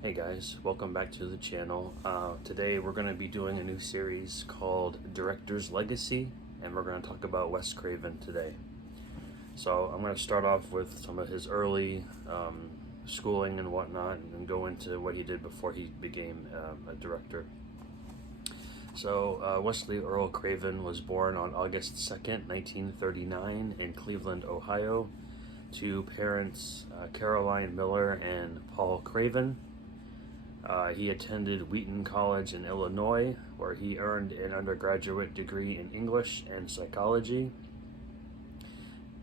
Hey guys, welcome back to the channel. Today we're going to be doing a new series called Director's Legacy, and we're going to talk about Wes Craven today. So I'm going to start off with some of his early schooling and whatnot, and then go into what he did before he became a director. So Wesley Earl Craven was born on August 2nd, 1939 in Cleveland, Ohio, to parents Caroline Miller and Paul Craven. He attended Wheaton College in Illinois, where he earned an undergraduate degree in English and psychology.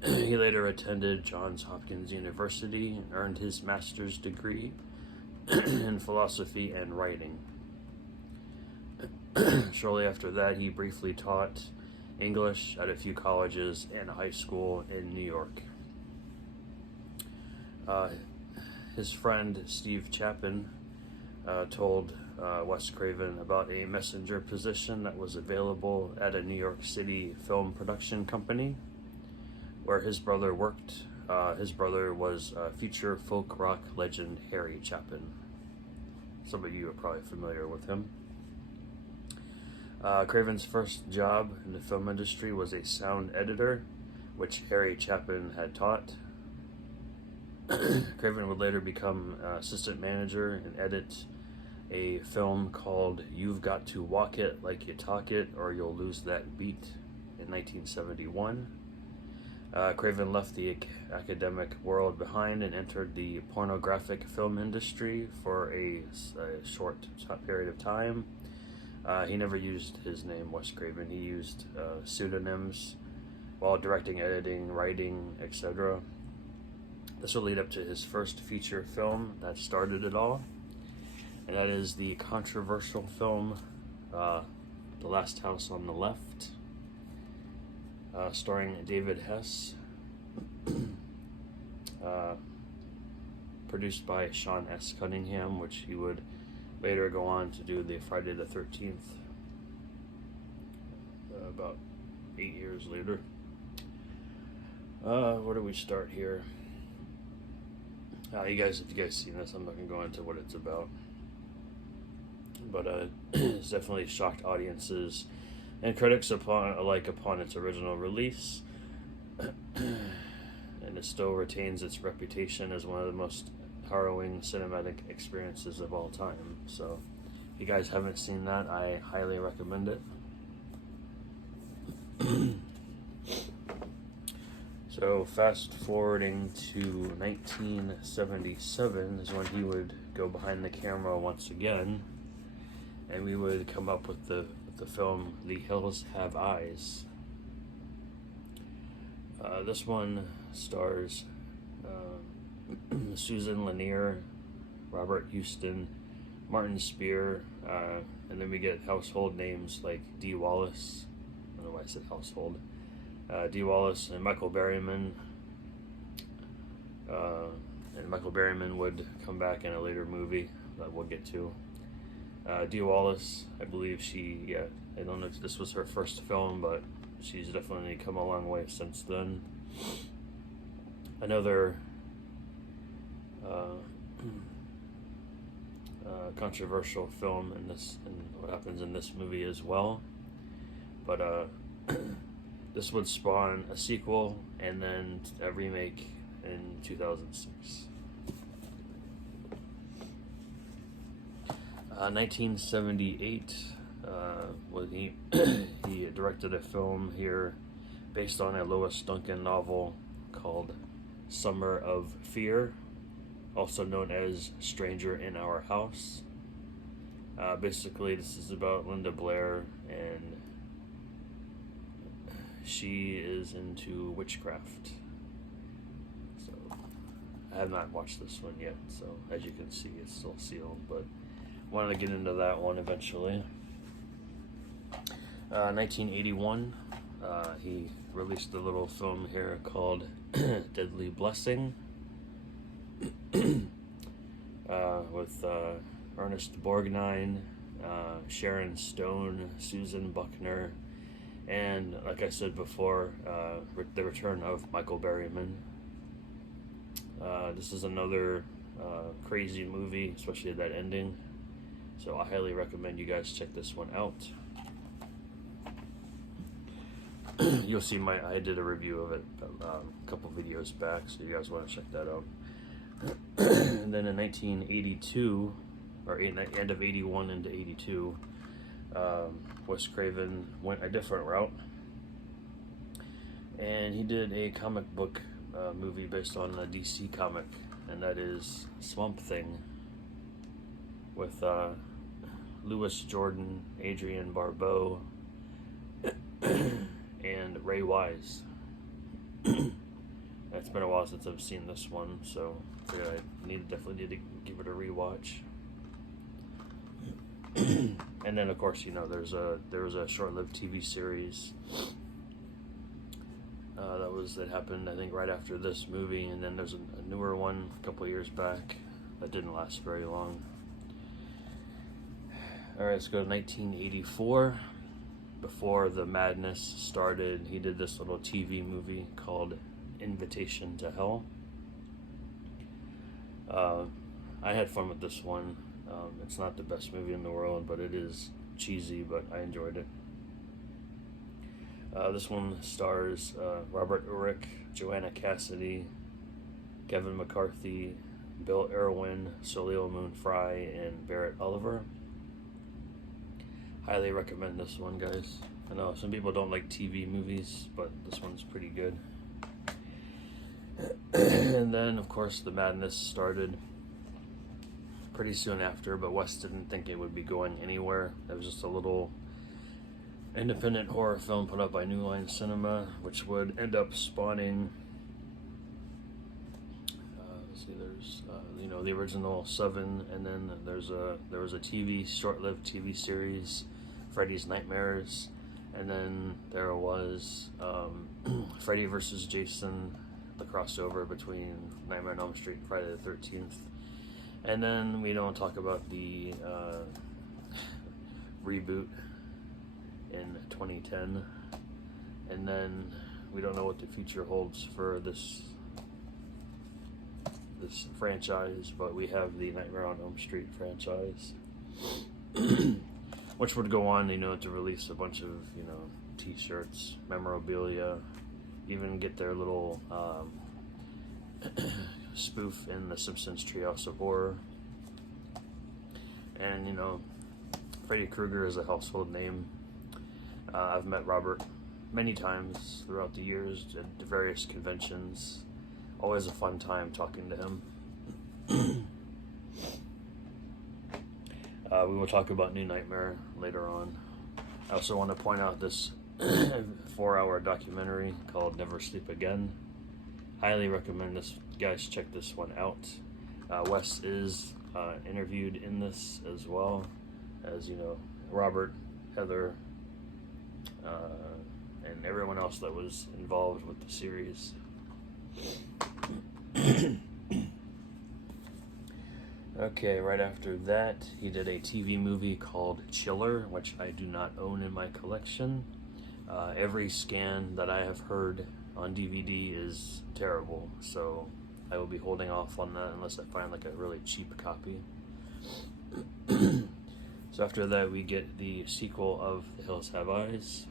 He later attended Johns Hopkins University and earned his master's degree in philosophy and writing. Shortly after that, he briefly taught English at a few colleges and a high school in New York. His friend Steve Chapin told Wes Craven about a messenger position that was available at a New York City film production company where his brother worked. His brother was future folk rock legend Harry Chapin. Some of you are probably familiar with him. Craven's first job in the film industry was a sound editor, which Harry Chapin had taught. Craven would later become assistant manager and edit a film called You've Got to Walk It Like You Talk It or You'll Lose That Beat in 1971. Craven left the academic world behind and entered the pornographic film industry for a short period of time. He never used his name, Wes Craven. He used pseudonyms while directing, editing, writing, etc. This will lead up to his first feature film that started it all, and that is the controversial film The Last House on the Left, starring David Hess, produced by Sean S. Cunningham, which he would later go on to do the Friday the 13th, about 8 years later. Where do we start here? If you guys seen this, I'm not going to go into what it's about. But it's definitely shocked audiences and critics upon its original release. And it still retains its reputation as one of the most harrowing cinematic experiences of all time. So if you guys haven't seen that, I highly recommend it. So fast forwarding to 1977 is when he would go behind the camera once again, and we would come up with the film The Hills Have Eyes. This one stars Susan Lanier, Robert Houston, Martin Spear, and then we get household names like Dee Wallace. I don't know why I said household. Dee Wallace and Michael Berryman. And Michael Berryman would come back in a later movie that we'll get to. Dee Wallace, I believe I don't know if this was her first film, but she's definitely come a long way since then. Another controversial film in this, and what happens in this movie as well. But this would spawn a sequel and then a remake in 2006. 1978, he directed a film here based on a Lois Duncan novel called Summer of Fear, also known as Stranger in Our House. Basically, this is about Linda Blair, and she is into witchcraft. So I have not watched this one yet, so as you can see, it's still sealed, but wanted to get into that one eventually. 1981, he released a little film here called Deadly Blessing, with Ernest Borgnine, Sharon Stone, Susan Buckner, and like I said before, the return of Michael Berryman. This is another crazy movie, especially that ending. So I highly recommend you guys check this one out. You'll see I did a review of it a couple videos back, so you guys want to check that out. And then in 1982, or end of 81 into 82, Wes Craven went a different route, and he did a comic book movie based on a DC comic, and that is Swamp Thing, with Louis Jordan, Adrienne Barbeau, and Ray Wise. It's been a while since I've seen this one, so I definitely need to give it a rewatch. And then, of course, there was a short-lived TV series that happened, I think, right after this movie, and then there's a newer one a couple years back that didn't last very long. All right, let's go to 1984. Before the madness started, he did this little TV movie called Invitation to Hell. I had fun with this one. It's not the best movie in the world, but it is cheesy, but I enjoyed it. This one stars Robert Urich, Joanna Cassidy, Kevin McCarthy, Bill Irwin, Soleil Moon Frye, and Barrett Oliver. Highly recommend this one, guys. I know some people don't like TV movies, but this one's pretty good. And then, of course, the madness started pretty soon after, but Wes didn't think it would be going anywhere. It was just a little independent horror film put up by New Line Cinema, which would end up spawning, there's the original Seven, and then there was a short-lived TV series, Freddy's Nightmares, and then there was Freddy versus Jason, the crossover between Nightmare on Elm Street and Friday the 13th. And then we don't talk about the reboot in 2010. And then we don't know what the future holds for this franchise, but we have the Nightmare on Elm Street franchise, which would go on, to release a bunch of, t-shirts, memorabilia, even get their little spoof in The Simpsons Treehouse of Horror. And, Freddy Krueger is a household name. I've met Robert many times throughout the years at various conventions. Always a fun time talking to him. We will talk about New Nightmare later on. I also want to point out this 4-hour documentary called Never Sleep Again. Highly recommend this. Guys, check this one out. Wes is interviewed in this as well as, Robert, Heather, and everyone else that was involved with the series. Okay, right after that, he did a TV movie called Chiller, which I do not own in my collection. Every scan that I have heard on DVD is terrible, so I will be holding off on that unless I find like a really cheap copy. So after that, we get the sequel of The Hills Have Eyes.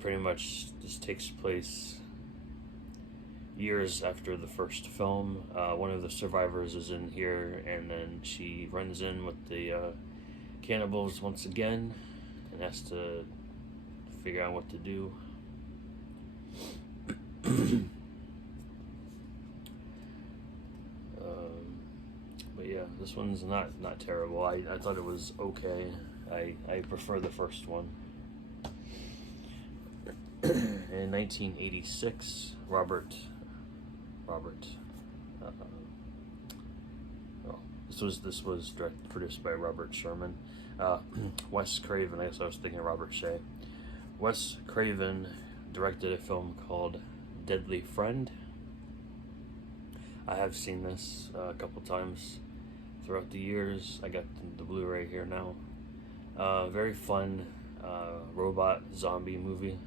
Pretty much this takes place years after the first film. One of the survivors is in here, and then she runs in with the cannibals once again and has to figure out what to do. But yeah, this one's not terrible. I thought it was okay. I prefer the first one. In 1986, this was produced by Robert Sherman. Wes Craven, I guess I was thinking Robert Shea. Wes Craven directed a film called Deadly Friend. I have seen this a couple times throughout the years. I got the Blu-ray here now. Very fun robot zombie movie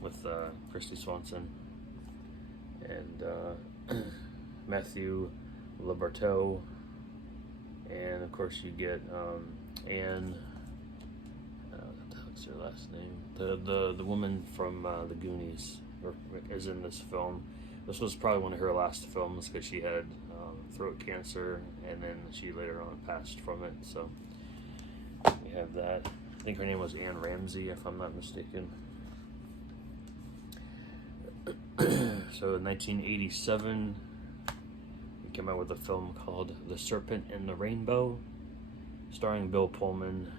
with Christy Swanson. And Matthew Liberteau, and of course you get Anne. What the heck's her last name? The woman from the Goonies is in this film. This was probably one of her last films because she had throat cancer, and then she later on passed from it. So we have that. I think her name was Anne Ramsey, if I'm not mistaken. So in 1987, we came out with a film called The Serpent and the Rainbow, starring Bill Pullman.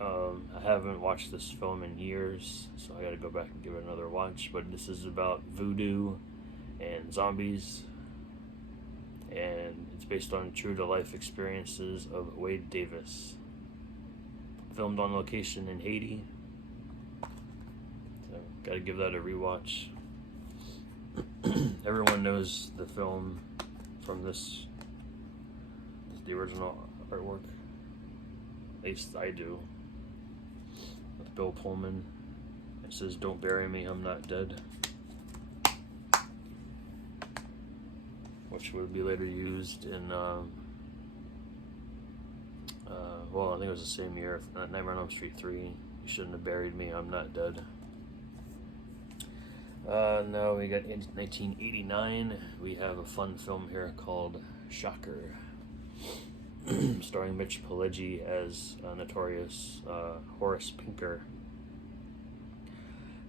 I haven't watched this film in years, so I gotta go back and give it another watch. But this is about voodoo and zombies, and it's based on true-to-life experiences of Wade Davis. Filmed on location in Haiti, so gotta give that a rewatch. Everyone knows the film from this, the original artwork. At least I do. With Bill Pullman. It says, "Don't bury me, I'm not dead," which would be later used in, well, I think it was the same year, Nightmare on Elm Street 3. "You shouldn't have buried me, I'm not dead." No, we got in 1989. We have a fun film here called Shocker, starring Mitch Pileggi as notorious Horace Pinker.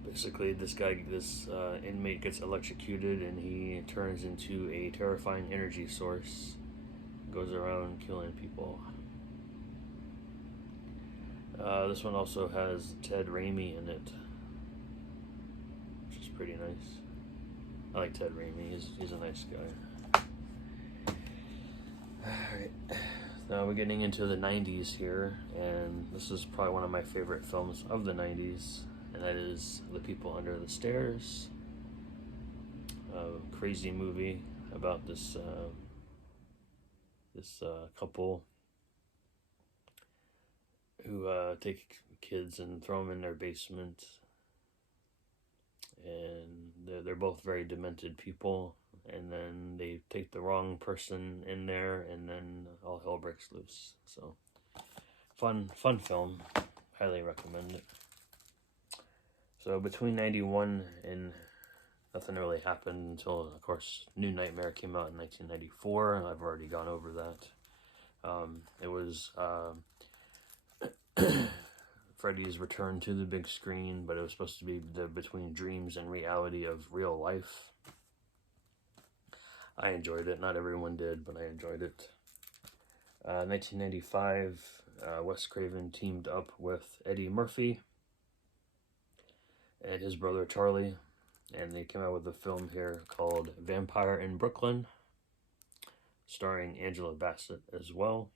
Basically, this inmate gets electrocuted, and he turns into a terrifying energy source, goes around killing people. This one also has Ted Raimi in it, which is pretty nice. I like Ted Raimi. He's a nice guy. Alright, now we're getting into the 90s here, and this is probably one of my favorite films of the 90s, and that is The People Under the Stairs. A crazy movie about this couple who take kids and throw them in their basement, and they're both very demented people, and then they take the wrong person in there, and then all hell breaks loose. So fun film, highly recommend it. So between 91 and nothing really happened until, of course, New Nightmare came out in 1994, and I've already gone over that. It was Freddy's return to the big screen, but it was supposed to be the between dreams and reality of real life. I enjoyed it. Not everyone did, but I enjoyed it. 1995, Wes Craven teamed up with Eddie Murphy and his brother Charlie, and they came out with a film here called Vampire in Brooklyn, starring Angela Bassett as well.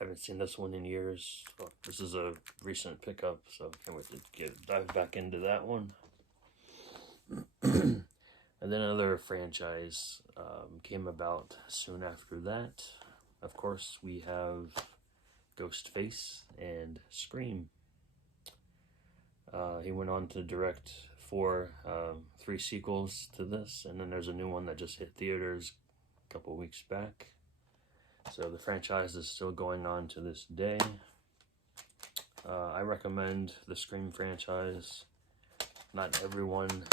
I haven't seen this one in years. So this is a recent pickup, so can't wait to dive back into that one. And then another franchise came about soon after that. Of course, we have Ghostface and Scream. He went on to direct three sequels to this, and then there's a new one that just hit theaters a couple weeks back. So the franchise is still going on to this day. I recommend the Scream franchise. Not everyone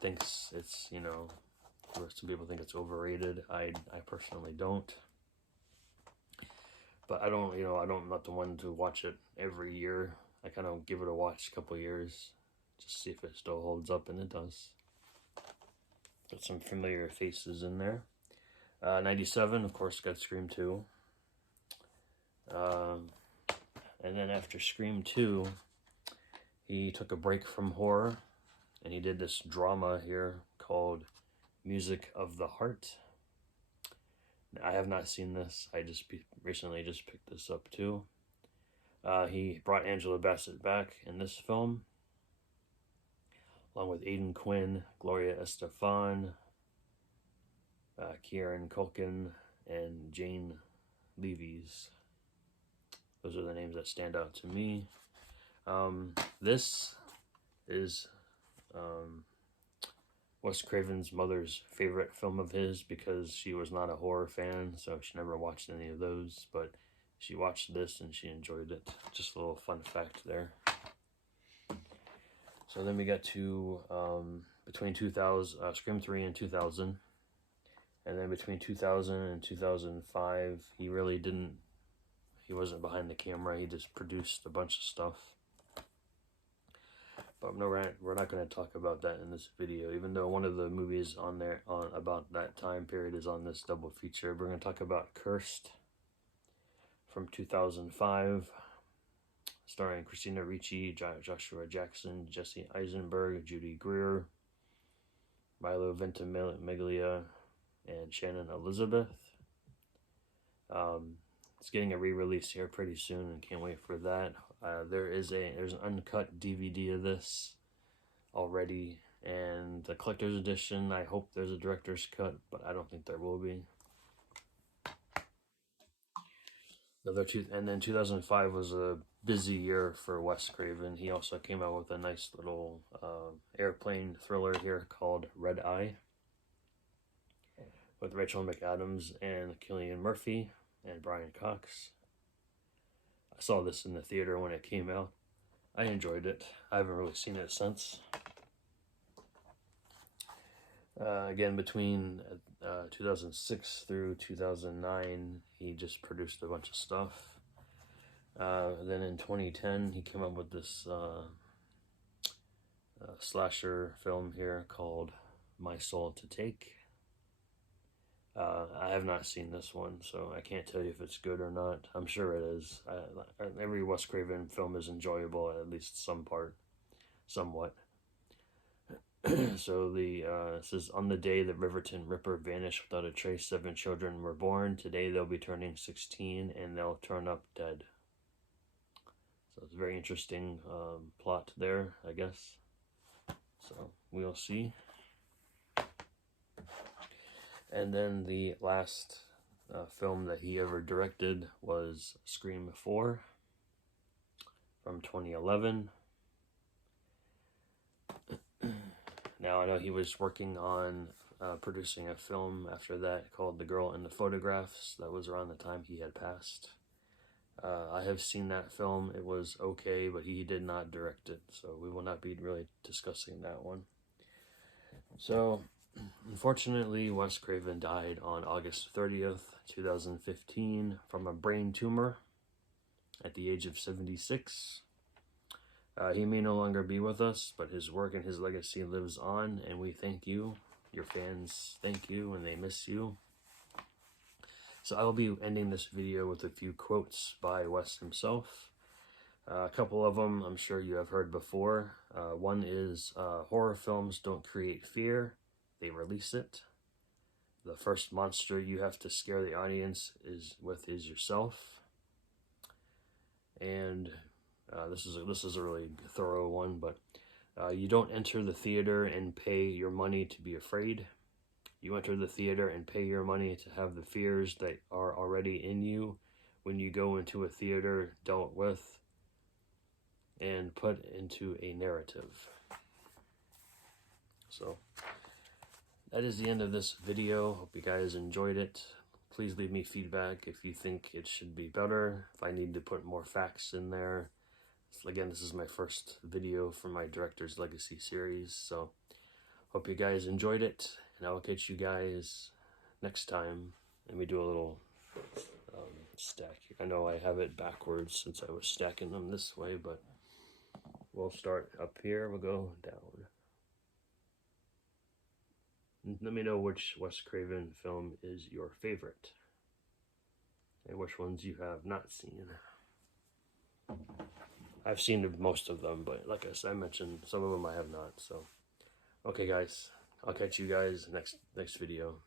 thinks it's, some people think it's overrated. I personally don't. But I'm not the one to watch it every year. I kind of give it a watch a couple years, just see if it still holds up, and it does. Got some familiar faces in there. 97, of course, got Scream 2. And then after Scream 2, he took a break from horror, and he did this drama here called Music of the Heart. I have not seen this. I recently picked this up too. He brought Angela Bassett back in this film, along with Aidan Quinn, Gloria Estefan, Kieran Culkin, and Jane Leavies. Those are the names that stand out to me. This is Wes Craven's mother's favorite film of his because she was not a horror fan, so she never watched any of those, but she watched this and she enjoyed it. Just a little fun fact there. So then we got to between 2000, Scream 3 and 2000. And then between 2000 and 2005, he wasn't behind the camera. He just produced a bunch of stuff. But no, we're not going to talk about that in this video, even though one of the movies on there about that time period is on this double feature. We're going to talk about Cursed from 2005, starring Christina Ricci, Joshua Jackson, Jesse Eisenberg, Judy Greer, Milo Ventimiglia, and Shannon Elizabeth. It's getting a re-release here pretty soon, and can't wait for that. There's an uncut DVD of this already, and the collector's edition. I hope there's a director's cut, but I don't think there will be. And then 2005 was a busy year for Wes Craven. He also came out with a nice little airplane thriller here called Red Eye, with Rachel McAdams and Cillian Murphy and Brian Cox. I saw this in the theater when it came out. I enjoyed it. I haven't really seen it since. Again, between 2006 through 2009, he just produced a bunch of stuff. Then in 2010, he came up with this slasher film here called My Soul to Take. I have not seen this one, so I can't tell you if it's good or not. I'm sure it is. Every Wes Craven film is enjoyable, at least somewhat. So it says, on the day that Riverton Ripper vanished without a trace, 7 children were born. Today they'll be turning 16, and they'll turn up dead. So it's a very interesting plot there, I guess. So we'll see. And then the last film that he ever directed was Scream 4 from 2011. Now, I know he was working on producing a film after that called The Girl in the Photographs. That was around the time he had passed. I have seen that film. It was okay, but he did not direct it, so we will not be really discussing that one. So, unfortunately, Wes Craven died on August 30th, 2015 from a brain tumor at the age of 76. He may no longer be with us, but his work and his legacy lives on, and we thank you. Your fans thank you, and they miss you. So I will be ending this video with a few quotes by Wes himself. A couple of them I'm sure you have heard before. One is, horror films don't create fear, they release it. The first monster you have to scare the audience is yourself. And this is a really thorough one, but you don't enter the theater and pay your money to be afraid. You enter the theater and pay your money to have the fears that are already in you when you go into a theater dealt with and put into a narrative. So that is the end of this video. Hope you guys enjoyed it. Please leave me feedback if you think it should be better, if I need to put more facts in there. Again, this is my first video for my Director's Legacy series, so hope you guys enjoyed it, and I'll catch you guys next time. Let me do a little stack here. I know I have it backwards since I was stacking them this way, but we'll start up here, we'll go down. Let me know which Wes Craven film is your favorite, and which ones you have not seen. I've seen most of them, but like I mentioned, some of them I have not. So, okay, guys, I'll catch you guys next video.